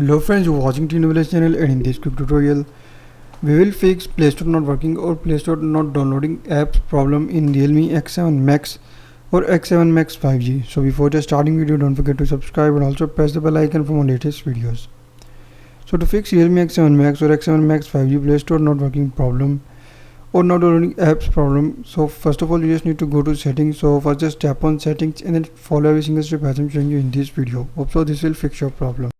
Hello friends, you're watching Teen Village channel, and in this quick tutorial we will fix Play Store not working or Play Store not downloading apps problem in Realme X7 Max or X7 Max 5G. So before just starting video, don't forget to subscribe and also press the bell icon for more latest videos. So to fix Realme X7 Max or X7 Max 5G Play Store not working problem or not downloading apps problem, so first of all you just need to go to settings. So first just tap on settings and then follow every single step as I'm showing you in this video. Hope so this will fix your problem.